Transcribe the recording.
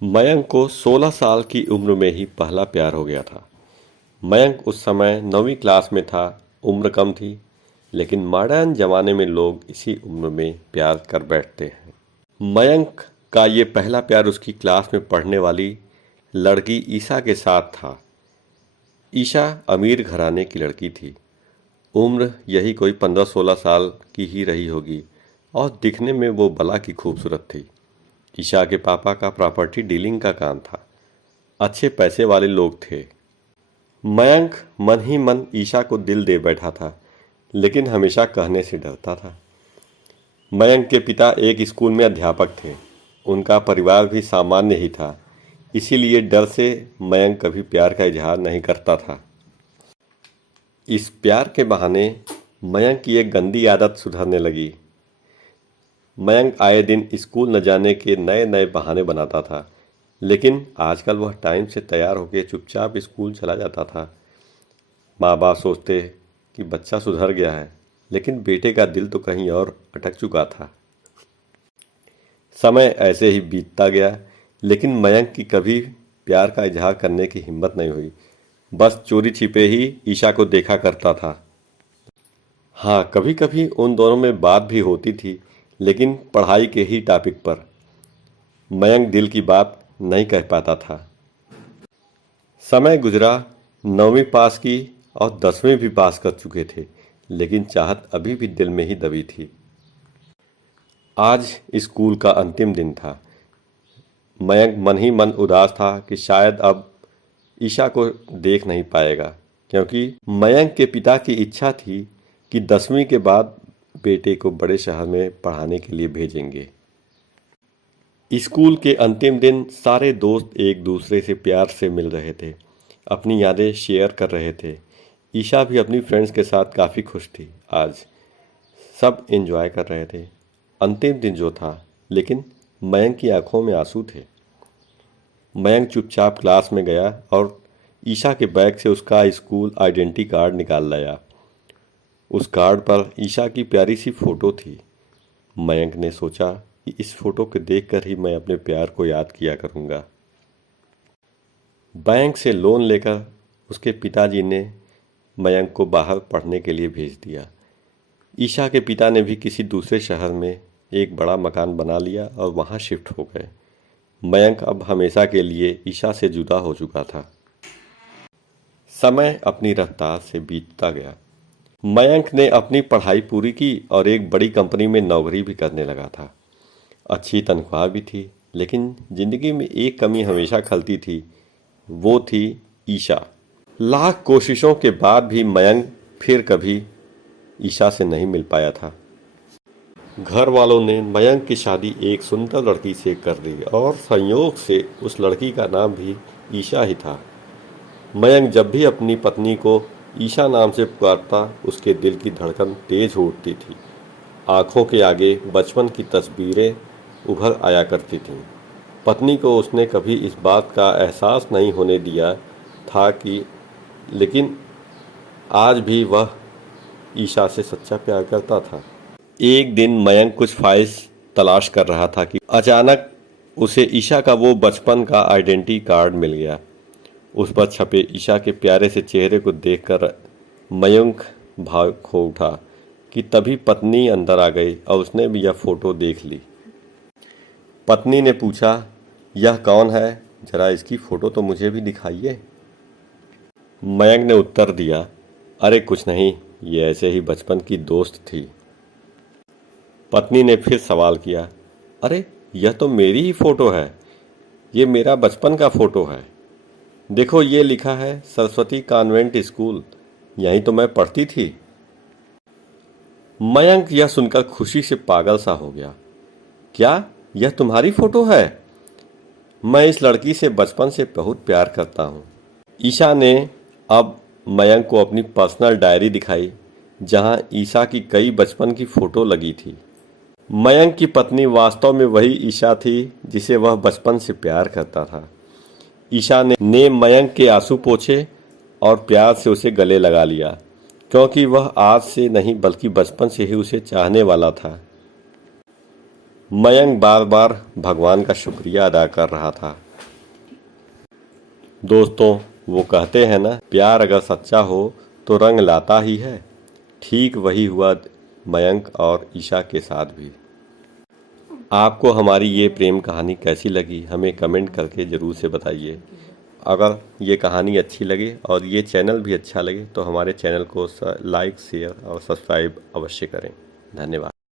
मयंक को 16 साल की उम्र में ही पहला प्यार हो गया था। मयंक उस समय 9वीं क्लास में था। उम्र कम थी, लेकिन मॉडर्न ज़माने में लोग इसी उम्र में प्यार कर बैठते हैं। मयंक का ये पहला प्यार उसकी क्लास में पढ़ने वाली लड़की ईशा के साथ था। ईशा अमीर घराने की लड़की थी। उम्र यही कोई 15-16 साल की ही रही होगी और दिखने में वो भला की खूबसूरत थी। ईशा के पापा का प्रॉपर्टी डीलिंग का काम था। अच्छे पैसे वाले लोग थे। मयंक मन ही मन ईशा को दिल दे बैठा था, लेकिन हमेशा कहने से डरता था। मयंक के पिता एक स्कूल में अध्यापक थे। उनका परिवार भी सामान्य ही था, इसीलिए डर से मयंक कभी प्यार का इजहार नहीं करता था। इस प्यार के बहाने मयंक की एक गंदी आदत सुधरने लगी। मयंक आए दिन स्कूल न जाने के नए नए बहाने बनाता था, लेकिन आजकल वह टाइम से तैयार होकर चुपचाप स्कूल चला जाता था। माँ बाप सोचते कि बच्चा सुधर गया है, लेकिन बेटे का दिल तो कहीं और अटक चुका था। समय ऐसे ही बीतता गया, लेकिन मयंक की कभी प्यार का इजहार करने की हिम्मत नहीं हुई। बस चोरी छिपे ही ईशा को देखा करता था। हाँ, कभी कभी उन दोनों में बात भी होती थी, लेकिन पढ़ाई के ही टॉपिक पर। मयंक दिल की बात नहीं कह पाता था। समय गुजरा, 9वीं पास की और 10वीं भी पास कर चुके थे, लेकिन चाहत अभी भी दिल में ही दबी थी। आज स्कूल का अंतिम दिन था। मयंक मन ही मन उदास था कि शायद अब ईशा को देख नहीं पाएगा, क्योंकि मयंक के पिता की इच्छा थी कि 10वीं के बाद बेटे को बड़े शहर में पढ़ाने के लिए भेजेंगे। स्कूल के अंतिम दिन सारे दोस्त एक दूसरे से प्यार से मिल रहे थे, अपनी यादें शेयर कर रहे थे। ईशा भी अपनी फ्रेंड्स के साथ काफ़ी खुश थी। आज सब एंजॉय कर रहे थे। अंतिम दिन जो था, लेकिन मयंक की आंखों में आंसू थे। मयंक चुपचाप क्लास में गया और ईशा के बैग से उसका स्कूल आइडेंटिटी कार्ड निकाल लाया। उस कार्ड पर ईशा की प्यारी सी फ़ोटो थी। मयंक ने सोचा कि इस फोटो को देखकर ही मैं अपने प्यार को याद किया करूँगा। बैंक से लोन लेकर उसके पिताजी ने मयंक को बाहर पढ़ने के लिए भेज दिया। ईशा के पिता ने भी किसी दूसरे शहर में एक बड़ा मकान बना लिया और वहाँ शिफ्ट हो गए। मयंक अब हमेशा के लिए ईशा से जुदा हो चुका था। समय अपनी रफ्तार से बीतता गया। मयंक ने अपनी पढ़ाई पूरी की और एक बड़ी कंपनी में नौकरी भी करने लगा था। अच्छी तनख्वाह भी थी, लेकिन ज़िंदगी में एक कमी हमेशा खलती थी, वो थी ईशा। लाख कोशिशों के बाद भी मयंक फिर कभी ईशा से नहीं मिल पाया था। घर वालों ने मयंक की शादी एक सुंदर लड़की से कर दी और संयोग से उस लड़की का नाम भी ईशा ही था। मयंक जब भी अपनी पत्नी को ईशा नाम से पुकारता, उसके दिल की धड़कन तेज हो उठती थी। आंखों के आगे बचपन की तस्वीरें उभर आया करती थीं। पत्नी को उसने कभी इस बात का एहसास नहीं होने दिया था कि लेकिन आज भी वह ईशा से सच्चा प्यार करता था। एक दिन मयंक कुछ फाइल्स तलाश कर रहा था कि अचानक उसे ईशा का वो बचपन का आइडेंटिटी कार्ड मिल गया। उस पर छपे ईशा के प्यारे से चेहरे को देखकर मयंक भाव खो उठा कि तभी पत्नी अंदर आ गई और उसने भी यह फ़ोटो देख ली। पत्नी ने पूछा, यह कौन है? जरा इसकी फ़ोटो तो मुझे भी दिखाइए। मयंक ने उत्तर दिया, अरे कुछ नहीं, ये ऐसे ही बचपन की दोस्त थी। पत्नी ने फिर सवाल किया, अरे यह तो मेरी ही फ़ोटो है, ये मेरा बचपन का फ़ोटो है। देखो, ये लिखा है सरस्वती कॉन्वेंट स्कूल, यहीं तो मैं पढ़ती थी। मयंक यह सुनकर खुशी से पागल सा हो गया। क्या यह तुम्हारी फ़ोटो है? मैं इस लड़की से बचपन से बहुत प्यार करता हूँ। ईशा ने अब मयंक को अपनी पर्सनल डायरी दिखाई, जहाँ ईशा की कई बचपन की फ़ोटो लगी थी। मयंक की पत्नी वास्तव में वही ईशा थी जिसे वह बचपन से प्यार करता था। ईशा ने मयंक के आंसू पोंछे और प्यार से उसे गले लगा लिया, क्योंकि वह आज से नहीं बल्कि बचपन से ही उसे चाहने वाला था। मयंक बार बार भगवान का शुक्रिया अदा कर रहा था दोस्तों, वो कहते हैं ना, प्यार अगर सच्चा हो तो रंग लाता ही है। ठीक वही हुआ मयंक और ईशा के साथ भी। आपको हमारी ये प्रेम कहानी कैसी लगी हमें कमेंट करके ज़रूर से बताइए। अगर ये कहानी अच्छी लगे और ये चैनल भी अच्छा लगे तो हमारे चैनल को लाइक, शेयर और सब्सक्राइब अवश्य करें। धन्यवाद।